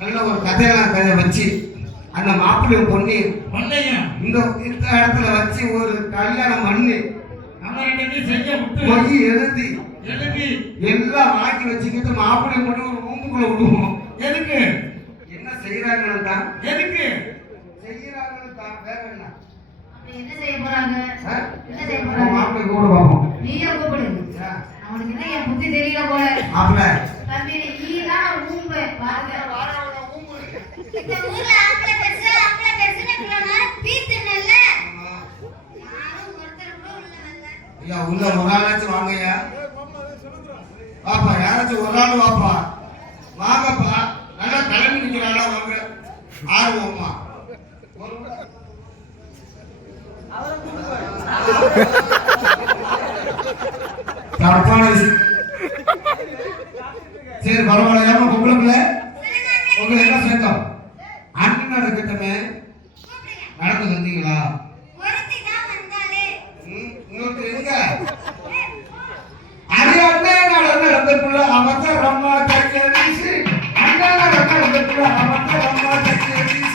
நல்ல ஒரு கதையெல்லாம் வச்சு அந்த மாப்பிள்ளை பொண்ணு இந்த இடத்துல வச்சு ஒரு கல்யாணம் பண்ணி மொழி எழுதி எல்லாம் வாங்கி வச்சுக்கிட்டு மாப்பிள்ளை பொண்ணு ஒரு ரூமுக்குள்ள விடுவோம். எதுக்கு? என்ன செய்யறாங்கன்னு தான். எதுக்கு செய்யறாங்கன்னு தான். வேற என்ன? என்ன செய்ய போறாங்க? என்ன செய்ய போறாங்க? மாப்பிள்ளை கூட பாப்போம். நீயே கூப்பிடு. அவனுக்கு என்ன என் புத்தி தெரியல போல. மாப்பிள்ளை தம்பி நீ தான் ஊம்பு பாருங்க. வாரவன ஊம்பு. இந்த ஊர்ல ஆம்பளை பெருசுன்னு சொல்றாங்க. பீத்துனல்ல. யாரும் ஒருத்தர் கூட உள்ள வரல. ஐயா உள்ள ஒரு ஆளாச்சும் வாங்கய்யா. பாப்பா யாராச்சும் ஒரு ஆள் வாப்பா. வாங்கப்பா. நல்லா கிளம்பி நிக்கிறாளா வாங்க. ஆர்வமா. சரி பரவாயில்ல. ஏமா பொம்பளை உங்களை என்ன சேர்த்தோம்? அண்ணன் நடக்கட்டமே நடந்து வந்தீங்களா? இன்னொருத்தர் எங்க? அது அண்ணன் நடந்துக்குள்ள அவன் ரம்மா கையில வீசி. அண்ணன் நடந்துக்குள்ள அவன் ரம்மா கையில வீசி.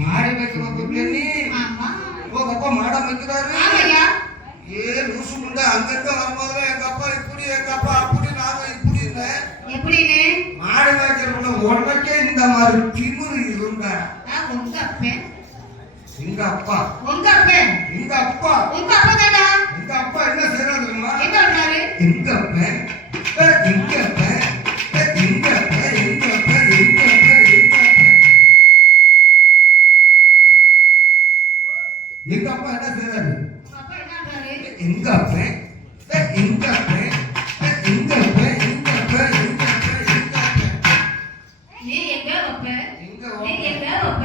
மாடு மேய்க்கிற பொம்பளை நீ? உங்க அப்பா மாட மேய்க்கிறாரு? ஏ லூசு முண்டை. அங்கங்க வரும்போது எங்க அப்பா இப்படி எங்க அப்பா அப்படி நாங்க இப்படின்னு மாடு மேய்க்கிறவங்க உடனே இந்த மாதிரி திமிரு இருந்தா எங்க அப்பா எங்க அப்பா எங்க அப்பா என்ன செய்யறாரு தெரியுமா? எங்க அப்பா எங்க அப்பா எங்க அப்பா எங்க அப்பா எங்க அப்பா எங்க அப்பா எங்க அப்பா என்ன செய்யறாரு? எங்க அப்பா எங்க அப்பா எங்க அப்பா எங்க அப்பா எங்க அப்பா எங்க அப்பா நீ எங்க அப்ப எங்க நீ எங்க அப்ப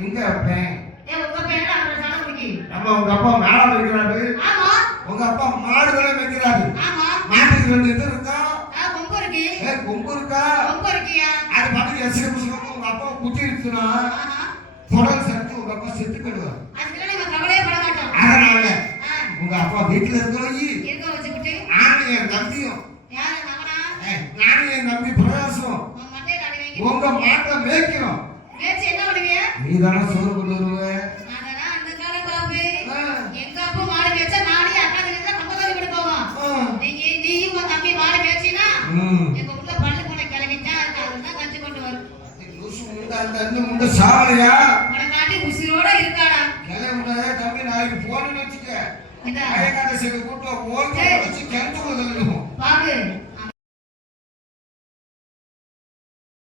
எங்க அப்பா ஏ உங்க பேர அவர சன முடிக்கி. நம்ம உங்க அப்பா மேல வைக்கிறாரு. ஆமா. உங்க அப்பா மாடுகளை வைக்கிறாரு. ஆமா. மாட்டுக்கு ரெண்டு இது இருக்கா? கொம்பு இருக்கு. கொம்பு இருக்கா? கொம்பு இருக்கியா? அது பாட்டுக்கு எசிக புசுக்கு உங்க அப்பா குத்தி இருக்குனா தொடல் சத்து உங்க அப்பா செத்து போயிடுவார். அதுக்கு நம்ம கவலையே பட மாட்டோம். அதனால உங்க அப்பா வீட்டுல இருக்கோயி இருக்க வச்சுக்கிட்டு நானும் என் நம்பியும் யார நவனா நானும் என் நம்பி பிரயாசம் மண்டே அடி வைங்க. உங்க மாட்டை மேய்க்கிறோம். மேய்ச்சி என்ன பண்ணுவீங்க? நீதானே சோறு கொண்டு வருவ. நானா அந்த கால பாபு எங்க அப்பா மாடு மேய்ச்சா நானே அக்கா கிட்ட கம்பதாரி விட போவோம். நீயும் உங்க தம்பி மாடு மேய்ச்சினா எங்க உள்ள பல்லு போன கிளவிட்டா அதுதான் கஞ்சி கொண்டு வரும். லூசு முண்டை அந்த அண்ணி முண்டை சாவலையா? உனக்காட்டி உசிரோட இருக்காடா. கிளம்புன தம்பி நாளைக்கு போனேன்னு வச்சுக்க. இந்த ஐயக்காட்ட சைடு கூட்டு ஓய்வு வச்சு கிணத்துக்குள்ள தள்ளிடுவோம். பாபு